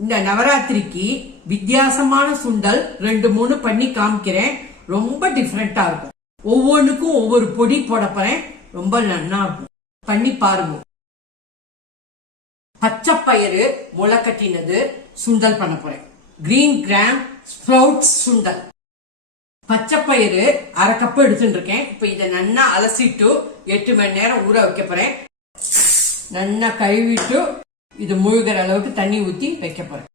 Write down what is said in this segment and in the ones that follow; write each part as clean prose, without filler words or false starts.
இந்த நவராத்திரிக்கு வித்தியாசமான சுண்டல் 2-3 பண்ணி காமிக்கிறேன். ரொம்ப டிஃபரெண்டா இருக்கும். ஒவ்வொன்றுக்கும் ஒவ்வொரு பொடி போட போறேன். ரொம்ப நல்லா இருக்கும். பண்ணி பாருங்க. பச்சைப்பயிறு முளை கட்டினது சுண்டல் பண்ண போறேன். கிரீன் கிராம் ஸ்ப்ரவுட்ஸ் சுண்டல். பச்சைப்பயிறு 1/2 கப் எடுத்துட்டு இருக்கேன். இப்ப இதை நல்லா அலசிட்டு 8 மணி நேரம் ஊற வைக்க போறேன். நல்லா கழுவிட்டு இது முழுகிற அளவுக்கு தண்ணி ஊத்தி வைக்க போறேன்.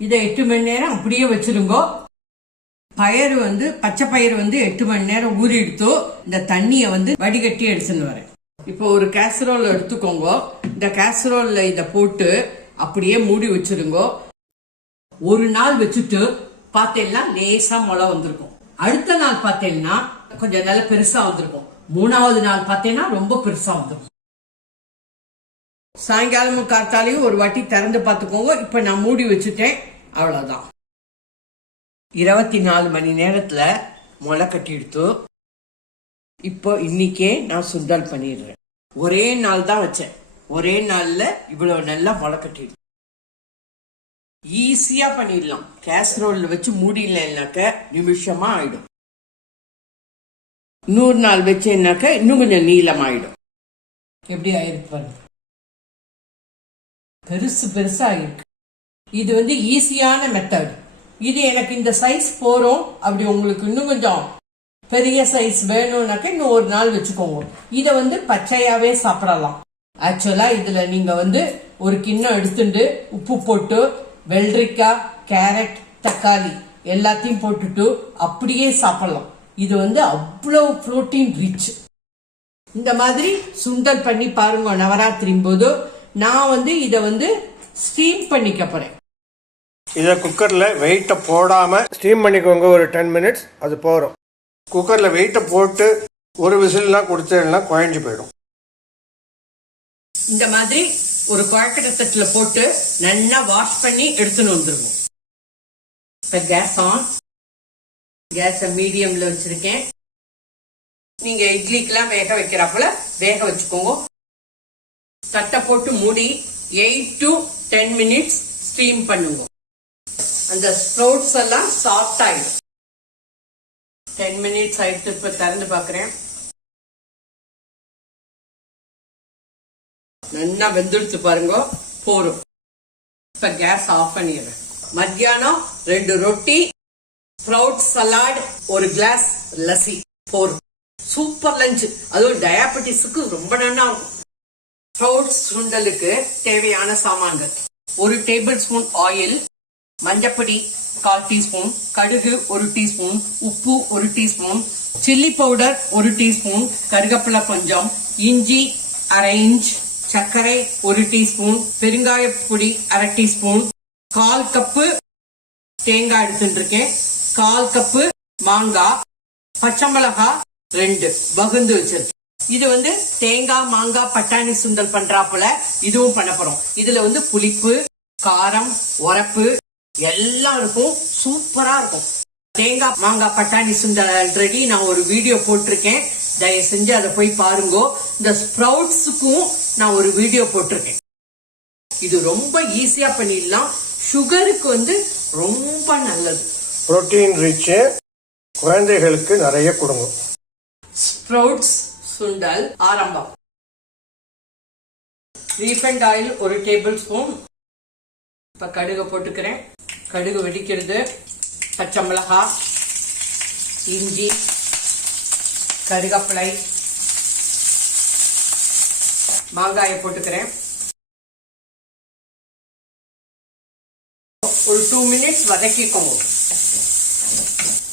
இதை 8 மணி நேரம் அப்படியே வச்சிருங்க. பச்சை பயிறு 8 மணி நேரம் ஊறி எடுத்து இந்த தண்ணிய வடிகட்டி எடுத்துன்னு வரேன். இப்போ ஒரு கேசரோல் எடுத்துக்கோங்க. இந்த கேசரோல்ல இத போட்டு அப்படியே மூடி வச்சிருங்க. ஒரு நாள் வச்சுட்டு பார்த்தேன்னா லேசா முளை வந்திருக்கும். அடுத்த நாள் பார்த்தேன்னா கொஞ்சம் நல்ல பெருசா வந்திருக்கும். 3வது நாள் பார்த்தேன்னா ரொம்ப பெருசா வந்திருக்கும். சாயங்காலமும் காத்தாலையும் ஒரு வாட்டி திறந்து பார்த்துக்கோங்க. இப்ப நான் மூடி வச்சுட்டேன். அவ்வளவுதான். 24 மணி நேரத்துல முளை கட்டி எடுத்து இப்போ இன்னைக்கே நான் சுண்டல் பண்ணிடுறேன். ஒரே நாள் தான் வச்சேன். ஒரே நாள்ல இவ்வளவு நல்லா முளை கட்டிடு. ஈஸியா பண்ணிடலாம். கேசரோல்ல வச்சு மூடினாக்க நிமிஷமா ஆயிடும். 100 நாள் வச்சேன்னாக்க இன்னும் கொஞ்சம் நீளம் ஆயிடும். எப்படி ஆயிருக்கு பாருங்க. பெருசா இருக்கு. இது ஈஸியான மெத்தட். இது எனக்கு இந்த சைஸ் போறோம். அப்படி உங்களுக்கு இன்னும் கொஞ்சம் பெரிய சைஸ் வேணும்னாக்க இன்னும் ஒரு நாள் வச்சுக்கோங்க. இத பச்சையாவே சாப்பிடலாம். ஆக்சுவலா இதுல நீங்க ஒரு கிண்ணம் எடுத்துட்டு உப்பு போட்டு வெள்ளரிக்காய், கேரட், தக்காளி எல்லாத்தையும் போட்டுட்டு அப்படியே சாப்பிடலாம். இது அவ்வளவு புரோட்டீன் ரிச். இந்த மாதிரி சுண்டல் பண்ணி பாருங்க நவராத்திரி போது. நான் இத ஸ்டீம் பண்ணிக்க போறேன். இதை குக்கர்ல வெயிட்ட போடாம ஸ்டீம் பண்ணிக்கோங்க. ஒரு 10 மினிட்ஸ் அது போறோம். குக்கர்ல வெயிட்ட போட்டு ஒரு விசில்லாம் கொடுத்தேன்னா குழஞ்சு போயிடும். இந்த மாதிரி ஒரு குழக்கட்டை தட்டுல போட்டு நல்லா வாஷ் பண்ணி எடுத்துன்னு வந்துருவோம். இப்ப கேஸ் மீடியம்ல வச்சிருக்கேன். நீங்க இட்லிக்கெல்லாம் வேக வைக்கிறாப்புல வேக வச்சுக்கோங்க. தட்டை போட்டு மூடி 8 to 10 மினிட்ஸ் ஸ்டீம் பண்ணுங்க. அந்த ஸ்ப்ரவுட்ஸ் எல்லாம் சாஃப்ட் ஆயிடும். 10 மினிட்ஸ் ஆயிட்டு இப்ப திறந்து பாக்குறேன். நல்லா வெந்துடுத்து பாருங்க. போரும். இப்ப கேஸ் ஆஃப் பண்ணிடுறேன். மத்தியானம் 2 ரொட்டி, ஸ்ப்ரவுட் சலாட், ஒரு கிளாஸ் லஸ்ஸி. போரும். Super lunch. அதுவும் டயாபெட்டிஸுக்கு ரொம்ப நல்லா இருக்கும். ஸ்ப்ரவுட்ஸ் சுண்டலுக்கு தேவையான சாமான்கள்: 1 டேபிள் ஸ்பூன் ஆயில், மஞ்சப்பொடி 1/4 டீஸ்பூன், கடுகு 1 டீஸ்பூன், உப்பு 1 டீஸ்பூன், சில்லி பவுடர் 1 டீஸ்பூன், கருவேப்பிலை கொஞ்சம், இஞ்சி 1/2 இன்ச், சர்க்கரை 1 டீஸ்பூன், பெருங்காய பொடி 1/2 டீஸ்பூன், 1/4 கப்பு தேங்காய் எடுத்துட்டு இருக்கேன், 1/4 கப்பு மாங்காய், பச்சை மிளகாய் 2 வகுந்து வச்சிருக்கேன். இது தேங்காய், மாங்காய், பட்டாணி சுண்டல் பண்றாப்புல இதுவும் பண்ண போறோம். இதுல புளிப்பு, காரம், உரப்பு எல்லாம் இருக்கும். சூப்பரா இருக்கும். தேங்காய், மாங்காய், பட்டாணி சுண்டல் ஆல்ரெடி நான் ஒரு வீடியோ போட்டிருக்கேன். தயவு செஞ்சு அதை போய் பாருங்க. இந்த ஸ்ப்ரவுட்ஸுக்கும் நான் ஒரு வீடியோ போட்டிருக்கேன். இது ரொம்ப ஈஸியா பண்ணிடலாம். சுகருக்கு ரொம்ப நல்லது. Protein rich. குழந்தைகளுக்கு நிறைய கொடுங்க. ஸ்ப்ரவுட்ஸ் சுண்டல் ஆரம்பம். Refined oil 1 tablespoon. இப்ப கடுகு போட்டுக்கிறேன். கடுகு வெடிக்கிறது. பச்சை மிளகாய், இஞ்சி, கருவேப்பிலை, மாங்காயை போட்டுக்கிறேன். ஒரு 2 மினிட்ஸ் வதக்கிக்கோங்க.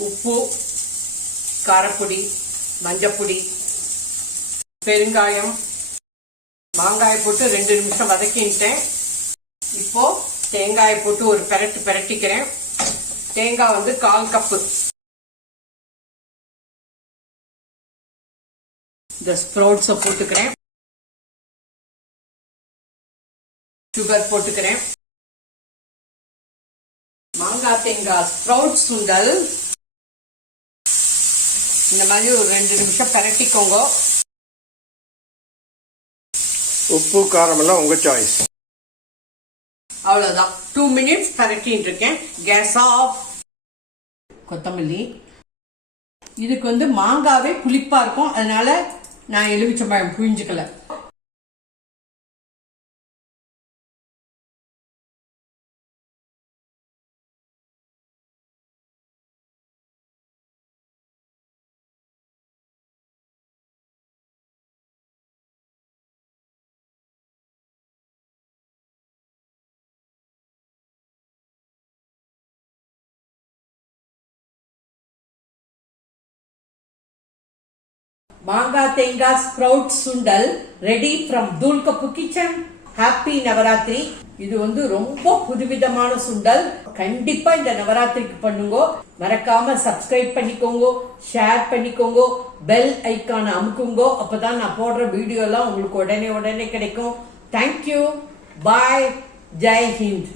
உப்பு, காரப்பொடி, மஞ்சப்பொடி, பெருங்காயம், மாங்காயை போட்டு 2 நிமிஷம் வதக்கிட்டேன். இப்போ தேங்காயை போட்டு ஒரு பெரட்டிக்கிறேன். தேங்காய் 1/4 கப்பு. இந்த ஸ்ப்ரவுட்ஸ் போட்டுக்கிறேன். சுகர் போட்டுக்கிறேன். மாங்காய் தேங்காய் ஸ்ப்ரவுட் சுண்டல் இந்த மாதிரி ஒரு 2 நிமிஷம் பெரட்டிக்கோங்க. உப்பு காரம் எல்லாம் உங்க சாய்ஸ். அவ்வளவுதான் 2 minutes பரட்டிட்டு இருக்கேன். Gas off. கொத்தமல்லி. இதுக்கு வந்து மாங்காவே புளிப்பா இருக்கும், அதனால நான் எலுமிச்சம்பழம் புழிஞ்சுக்கல. மாங்காய் தேங்காய் sprout sundal ready from Thoolkappu kitchen. Happy Navaratri. இது வந்து ரொம்ப புதுவிதமான சுண்டல். கண்டிப்பா இந்த நவராத்திரிக்கு பண்ணுங்க. மறக்காம சப்ஸ்கிரைப் பண்ணிக்கோங்க, ஷேர் பண்ணிக்கோங்க, பெல் ஐக்கான அமுக்குங்க. அப்பதான் நான் போடுற வீடியோ எல்லாம் உங்களுக்கு உடனே கிடைக்கும். தேங்க்யூ. பாய். ஜெய் ஹிந்த்.